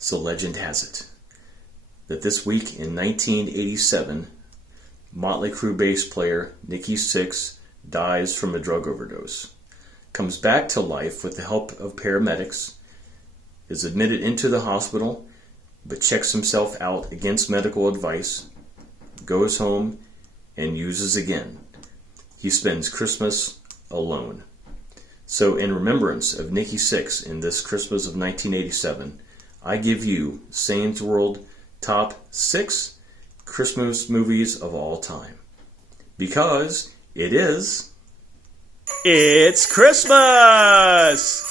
So legend has it that this week in 1987, Motley Crue bass player Nikki Sixx dies from a drug overdose, comes back to life with the help of paramedics, is admitted into the hospital, but checks himself out against medical advice, goes home, and uses again. He spends Christmas alone. So in remembrance of Nikki Sixx in this Christmas of 1987, I give you Sayne's World Top 6 Christmas Movies of All Time. Because it's Christmas!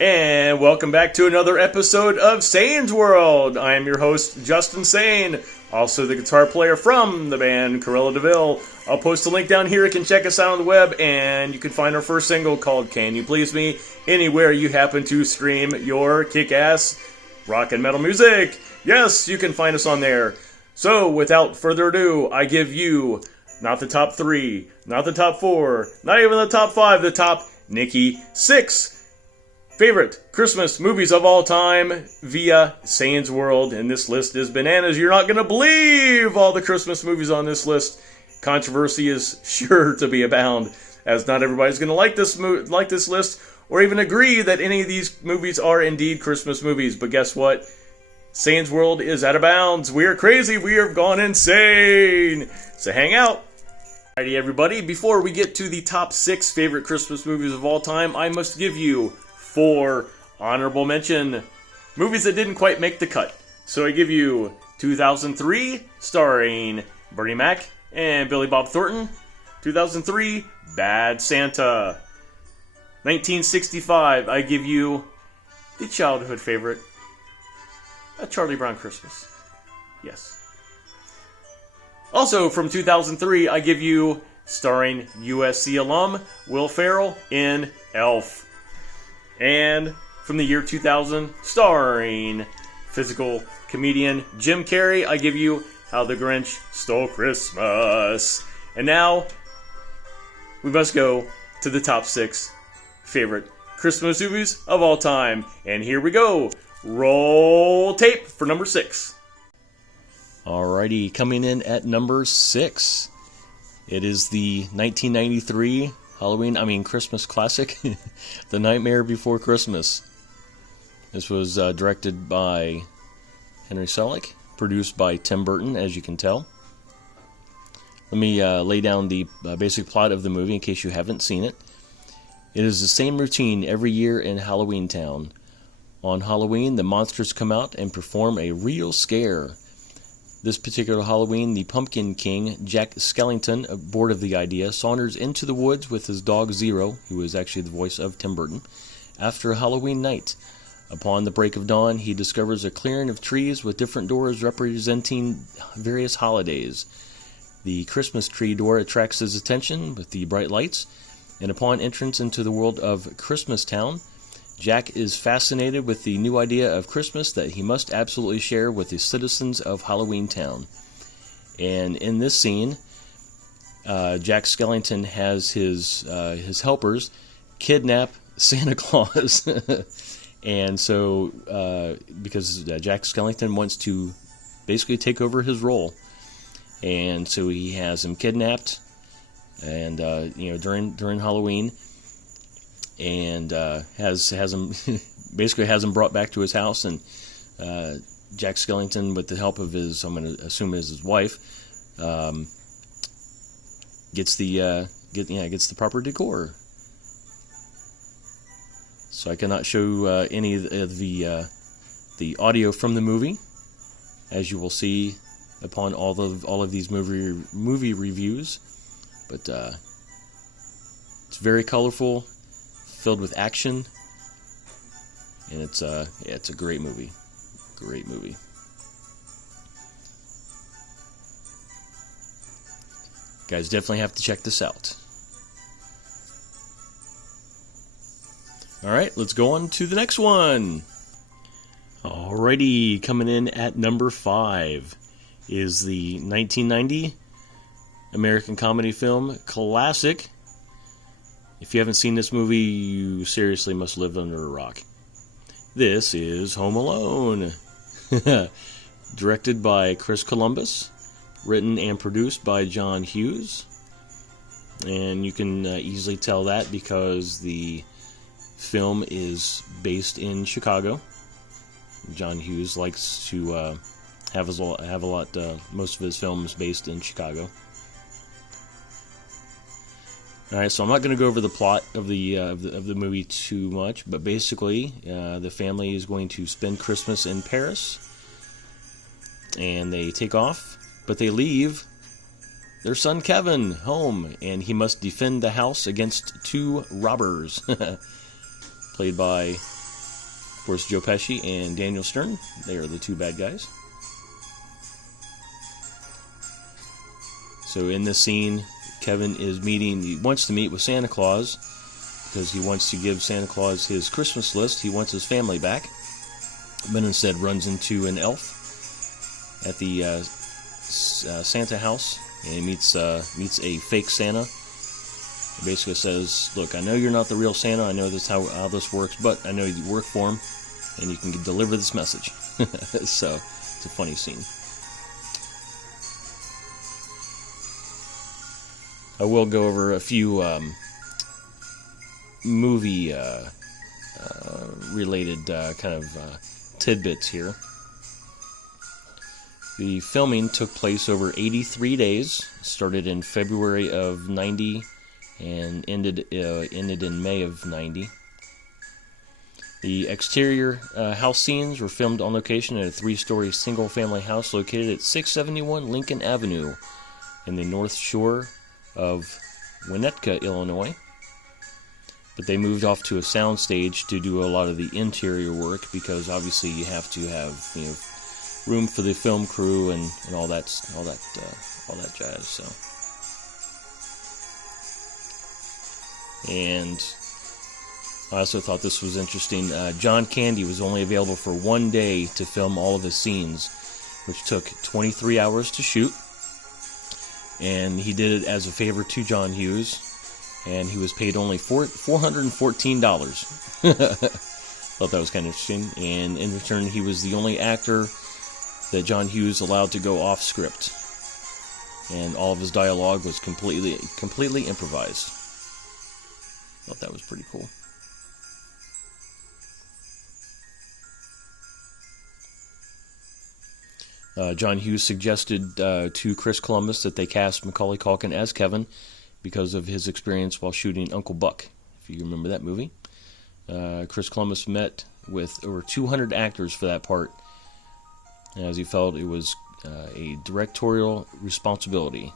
And welcome back to another episode of Sayne's World. I am your host, Justin Sayne, also the guitar player from the band Corella DeVille. I'll post a link down here. You can check us out on the web, and you can find our first single called Can You Please Me anywhere you happen to stream your kick-ass rock and metal music. Yes, you can find us on there. So, without further ado, I give you not the top 3, not the top 4, not even the top 5, the top Nikki Sixx favorite Christmas movies of all time via Sayne's World, and this list is bananas. You're not going to believe all the Christmas movies on this list. Controversy is sure to be abound, as not everybody's going to like this list, or even agree that any of these movies are indeed Christmas movies. But guess what? Sayne's World is out of bounds. We are crazy. We have gone insane. So hang out. Alrighty, everybody. Before we get to the top 6 favorite Christmas movies of all time, I must give you 4 honorable mention movies that didn't quite make the cut. So I give you 2003, starring Bernie Mac and Billy Bob Thornton. 2003, Bad Santa. 1965, I give you the childhood favorite, A Charlie Brown Christmas. Yes. Also from 2003, I give you, starring USC alum Will Ferrell in Elf. And from the year 2000, starring physical comedian Jim Carrey, I give you How the Grinch Stole Christmas. And now, we must go to the top 6 favorite Christmas movies of all time. And here we go. Roll tape for number 6. Alrighty, coming in at number 6. It is the 1993 Christmas classic, The Nightmare Before Christmas. This was directed by Henry Selick, produced by Tim Burton, as you can tell. Let me lay down the basic plot of the movie in case you haven't seen it. It is the same routine every year in Halloween Town. On Halloween, the monsters come out and perform a real scare. This particular Halloween, the Pumpkin King, Jack Skellington, bored of the idea, saunters into the woods with his dog Zero, who is actually the voice of Tim Burton, after a Halloween night. Upon the break of dawn, he discovers a clearing of trees with different doors representing various holidays. The Christmas tree door attracts his attention with the bright lights, and upon entrance into the world of Christmas Town, Jack is fascinated with the new idea of Christmas that he must absolutely share with the citizens of Halloween Town. And in this scene, Jack Skellington has his helpers kidnap Santa Claus. And so, because Jack Skellington wants to basically take over his role. And so he has him kidnapped, and during Halloween, and has him basically has him brought back to his house, and Jack Skellington, with the help of his, I'm going to assume is his wife, gets the proper decor. So I cannot show any of the audio from the movie, as you will see upon all of these movie reviews, but it's very colorful, filled with action, and it's a great movie. Guys, definitely have to check this out. Alright, let's go on to the next one. Alrighty, coming in at number 5 is the 1990 American comedy film classic. If you haven't seen this movie, you seriously must live under a rock. This is Home Alone. Directed by Chris Columbus, written and produced by John Hughes. And you can easily tell that because the film is based in Chicago. John Hughes likes to have most of his films based in Chicago. All right, so I'm not going to go over the plot of the movie too much, but basically, the family is going to spend Christmas in Paris, and they take off, but they leave their son Kevin home, and he must defend the house against 2 robbers, played by, of course, Joe Pesci and Daniel Stern. They are the 2 bad guys. So in this scene, Kevin he wants to meet with Santa Claus because he wants to give Santa Claus his Christmas list. He wants his family back, but instead runs into an elf at the Santa house and meets a fake Santa. He basically says, "Look, I know you're not the real Santa. I know this how this works, but I know you work for him, and you can deliver this message." So it's a funny scene. I will go over a few movie related kind of tidbits here. The filming took place over 83 days, started in February of 90 and ended in May of 90. The exterior house scenes were filmed on location at a 3-story single-family house located at 671 Lincoln Avenue in the North Shore of Winnetka, Illinois. But they moved off to a soundstage to do a lot of the interior work because obviously you have to have room for the film crew and all that jazz. So, and I also thought this was interesting. John Candy was only available for 1 day to film all of his scenes, which took 23 hours to shoot. And he did it as a favor to John Hughes, and he was paid only $414. Thought that was kind of interesting. And in return, he was the only actor that John Hughes allowed to go off script, and all of his dialogue was completely improvised. Thought that was pretty cool. John Hughes suggested to Chris Columbus that they cast Macaulay Culkin as Kevin because of his experience while shooting Uncle Buck, if you remember that movie. Chris Columbus met with over 200 actors for that part, as he felt it was a directorial responsibility.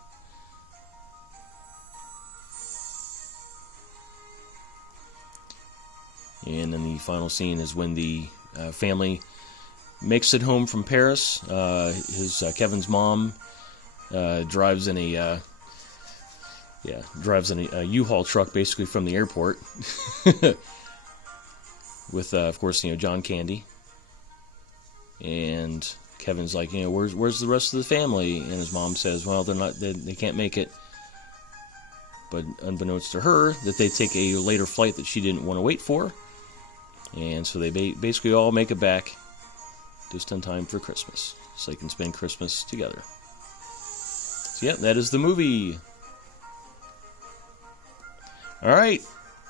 And then the final scene is when the family makes it home from Paris. Kevin's mom drives in a U-Haul truck basically from the airport with of course John Candy, and Kevin's like, where's the rest of the family? And his mom says, well, they can't make it. But unbeknownst to her, that they take a later flight that she didn't want to wait for, and so they basically all make it back just in time for Christmas, so they can spend Christmas together. So yeah, that is the movie. All right,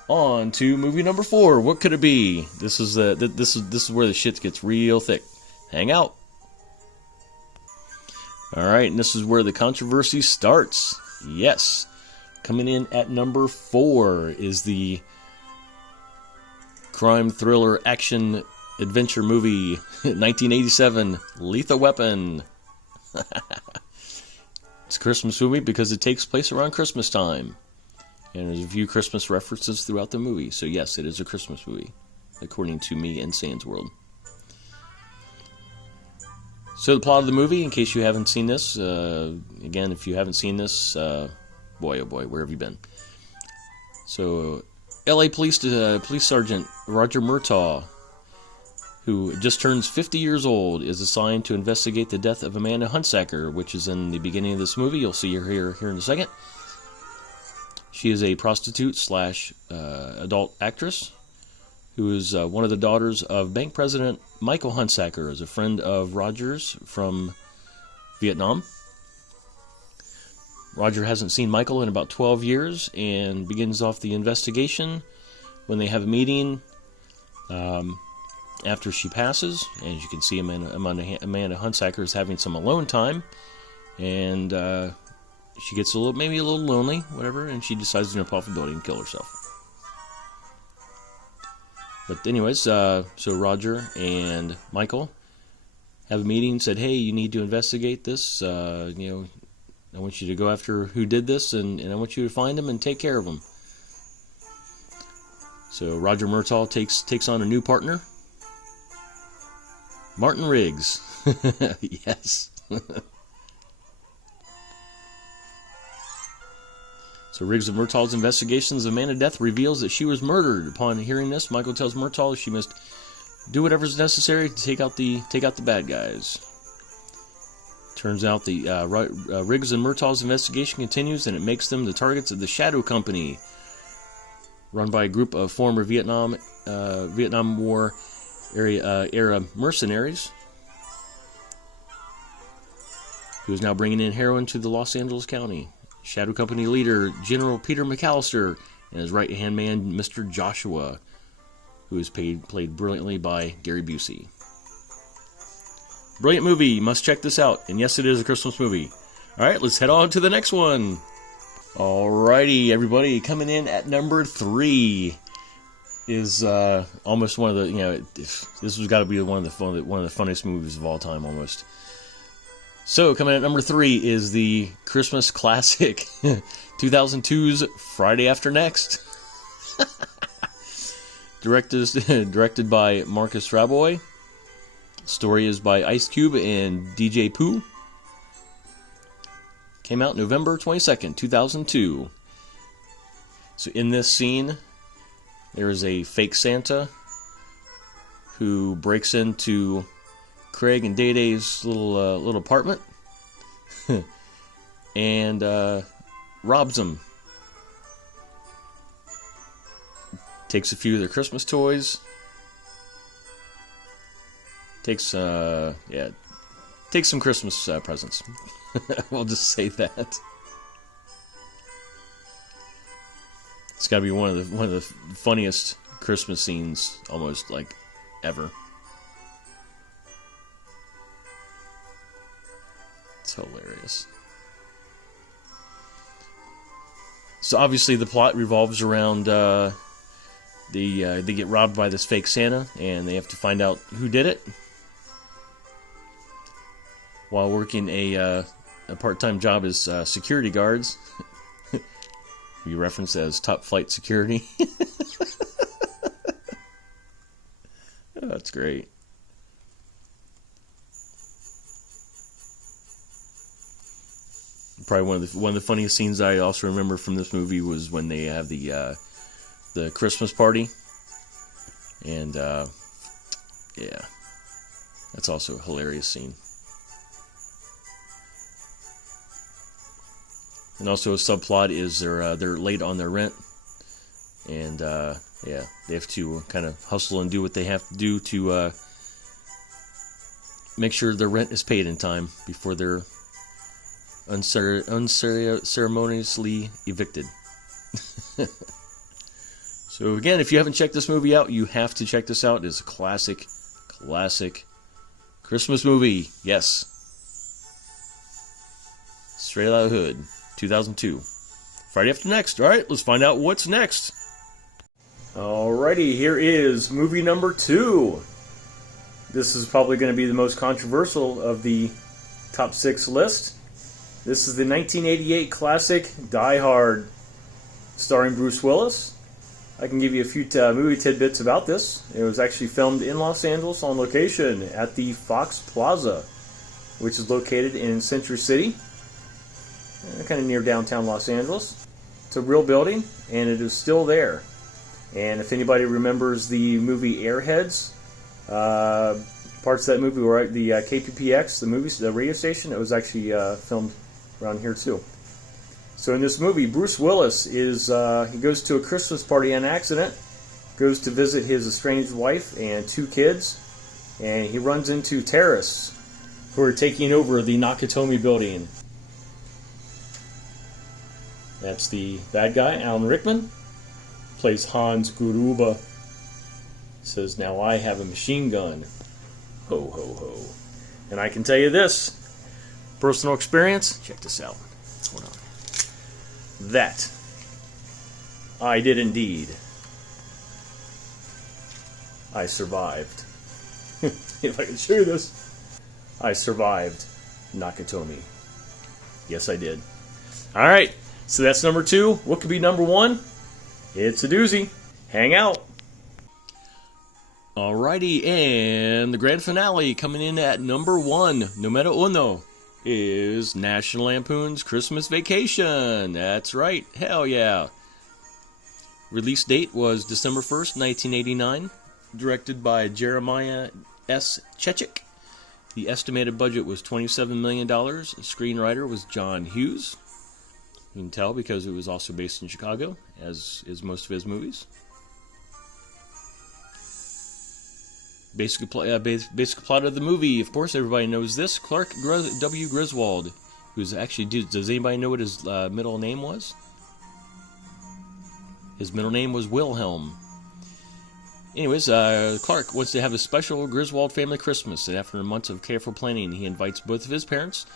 on to movie number 4. What could it be? This is where the shit gets real thick. Hang out. All right, and this is where the controversy starts. Yes, coming in at number 4 is the crime thriller action adventure movie 1987 Lethal Weapon. It's a Christmas movie because it takes place around Christmas time, and there's a few Christmas references throughout the movie. So yes, it is a Christmas movie, according to me and Sayne's World. So the plot of the movie, in case you haven't seen this, again, if you haven't seen this, Boy, oh boy, where have you been? So, L.A. Police Sergeant Roger Murtaugh, who just turns 50 years old, is assigned to investigate the death of Amanda Hunsaker, which is in the beginning of this movie. You'll see her here in a second. She is a prostitute / adult actress who is one of the daughters of Bank President Michael Hunsaker, is a friend of Roger's from Vietnam. Roger hasn't seen Michael in about 12 years and begins off the investigation when they have a meeting after she passes. And as you can see, Amanda Hunsaker is having some alone time, and she gets maybe a little lonely, whatever, and she decides to jump off a building and kill herself. But anyways, so Roger and Michael have a meeting, said, hey, you need to investigate this, I want you to go after who did this, and I want you to find them and take care of them. So Roger Murtaugh takes on a new partner, Martin Riggs. Yes. So Riggs of Murtaugh's investigations of Amanda's death reveals that she was murdered. Upon hearing this, Michael tells Murtaugh she must do whatever's necessary to take out the bad guys. Turns out the Riggs and Murtaugh's investigation continues, and it makes them the targets of the Shadow Company, run by a group of former Vietnam War era mercenaries, who is now bringing in heroin to the Los Angeles County. Shadow Company leader General Peter McAllister and his right-hand man Mr. Joshua, who is played brilliantly by Gary Busey. Brilliant movie. You must check this out. And yes, it is a Christmas movie. Alright, let's head on to the next one. Alrighty, everybody. Coming in at number 3 is almost one of the, this has got to be one of the funniest movies of all time, almost. So, coming in at number 3 is the Christmas classic 2002's Friday After Next. Directed by Marcus Raboy. Story is by Ice Cube and DJ Pooh. Came out November 22nd, 2002. So in this scene, there is a fake Santa who breaks into Craig and Day Day's little apartment and robs them. Takes a few of their Christmas toys. Takes some Christmas presents. We'll just say that. It's got to be one of the funniest Christmas scenes, almost like ever. It's hilarious. So obviously the plot revolves around they get robbed by this fake Santa, and they have to find out who did it. While working a part-time job as security guards, we referenced as top flight security. Oh, that's great. Probably one of the funniest scenes I also remember from this movie was when they have the Christmas party, and yeah, that's also a hilarious scene. And also a subplot is they're late on their rent, and yeah, they have to kind of hustle and do what they have to do to make sure their rent is paid in time before they're unceremoniously evicted. So again, if you haven't checked this movie out, you have to check this out. It's a classic Christmas movie. Yes. Straight out of the hood. 2002. Friday After Next. Alright, let's find out what's next. Alrighty, here is movie number 2. This is probably going to be the most controversial of the top 6 list. This is the 1988 classic Die Hard, starring Bruce Willis. I can give you a few movie tidbits about this. It was actually filmed in Los Angeles on location at the Fox Plaza, which is located in Century City. kind of near downtown Los Angeles. It's a real building, and it is still there. And if anybody remembers the movie Airheads, parts of that movie were at the KPPX, the radio station. It was actually filmed around here too. So in this movie, Bruce Willis he goes to a Christmas party on accident, goes to visit his estranged wife and 2 kids, and he runs into terrorists who are taking over the Nakatomi building. That's the bad guy, Alan Rickman, plays Hans Gruber. Says, "Now I have a machine gun." Ho, ho, ho. And I can tell you this, personal experience, check this out. Hold on. That I did indeed. I survived. If I can show you this. I survived Nakatomi. Yes, I did. Alright, so that's number 2. What could be number 1? It's a doozy. Hang out. Alrighty, and the grand finale coming in at number 1, numero uno, is National Lampoon's Christmas Vacation. That's right, hell yeah. Release date was December 1st, 1989. Directed by Jeremiah S. Chechik. The estimated budget was $27 million. The screenwriter was John Hughes. You can tell because it was also based in Chicago, as is most of his movies. Basic plot of the movie, of course, everybody knows this. Clark W. Griswold, who's actually... Does anybody know what his middle name was? His middle name was Wilhelm. Anyways, Clark wants to have a special Griswold family Christmas, and after months of careful planning, he invites both of his parents,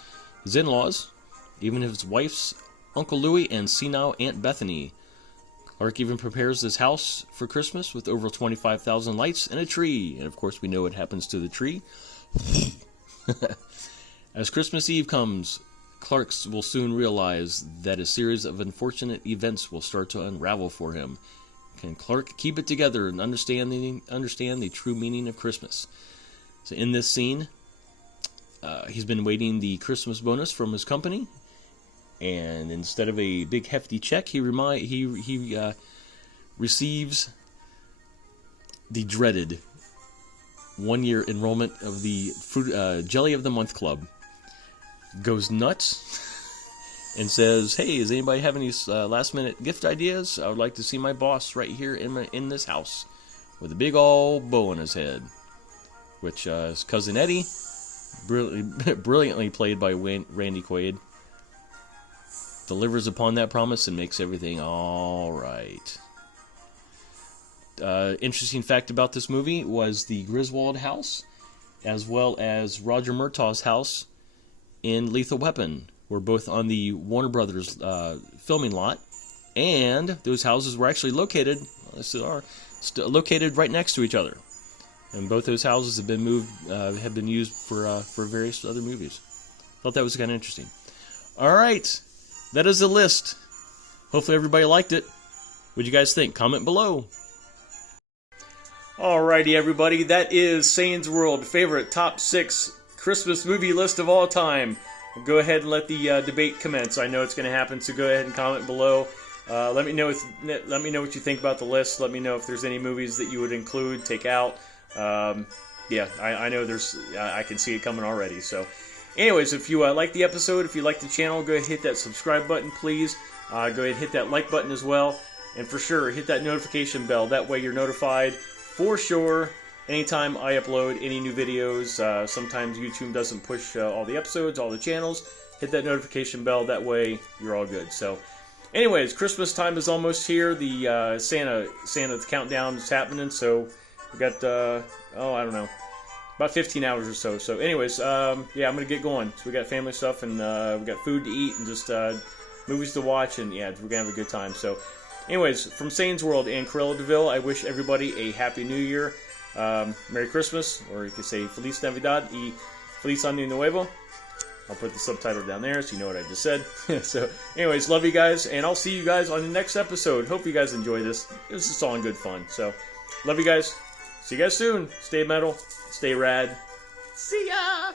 his in-laws, even his wife's Uncle Louie, and senile Aunt Bethany. Clark even prepares this house for Christmas with over 25,000 lights and a tree, and of course we know what happens to the tree. As Christmas Eve comes, Clark will soon realize that a series of unfortunate events will start to unravel for him. Can Clark keep it together and understand the true meaning of Christmas? So in this scene, he's been waiting the Christmas bonus from his company, and instead of a big hefty check, he receives the dreaded one-year enrollment of the Jelly of the Month Club. Goes nuts. And says, "Hey, does anybody have any last-minute gift ideas? I would like to see my boss right here in this house with a big old bow on his head." Which his cousin Eddie, brilliantly played by Randy Quaid, delivers upon that promise and makes everything all right. Interesting fact about this movie was the Griswold house, as well as Roger Murtaugh's house in Lethal Weapon, were both on the Warner Brothers filming lot, and those houses were actually located right next to each other. And both those houses have been have been used for various other movies. Thought that was kind of interesting. All right, that is the list. Hopefully everybody liked it. What'd you guys think? Comment below. Alrighty, everybody, that is Sayne's World favorite top 6 Christmas movie list of all time. Go ahead and let the debate commence. I know it's going to happen, so go ahead and comment below. Let me know what you think about the list. Let me know if there's any movies that you would include, take out. Yeah, I know I can see it coming already. So, anyways, if you like the episode, if you like the channel, go ahead and hit that subscribe button, please. Go ahead and hit that like button as well, and for sure, hit that notification bell. That way, you're notified for sure. Anytime I upload any new videos. Sometimes YouTube doesn't push all the episodes, all the channels. Hit that notification bell. That way, you're all good. So, anyways, Christmas time is almost here. The Santa countdown is happening. So, we got, I don't know, about 15 hours or so. So, anyways, yeah, I'm going to get going. So, we got family stuff, and we got food to eat, and just movies to watch, and yeah, we're going to have a good time. So, anyways, from Sayne's World and Corella DeVille, I wish everybody a Happy New Year. Merry Christmas, or you could say Feliz Navidad y Feliz Año Nuevo. I'll put the subtitle down there so you know what I just said. So, anyways, love you guys, and I'll see you guys on the next episode. Hope you guys enjoy this. It was just all in good fun. So, love you guys. See you guys soon. Stay metal. Stay rad. See ya!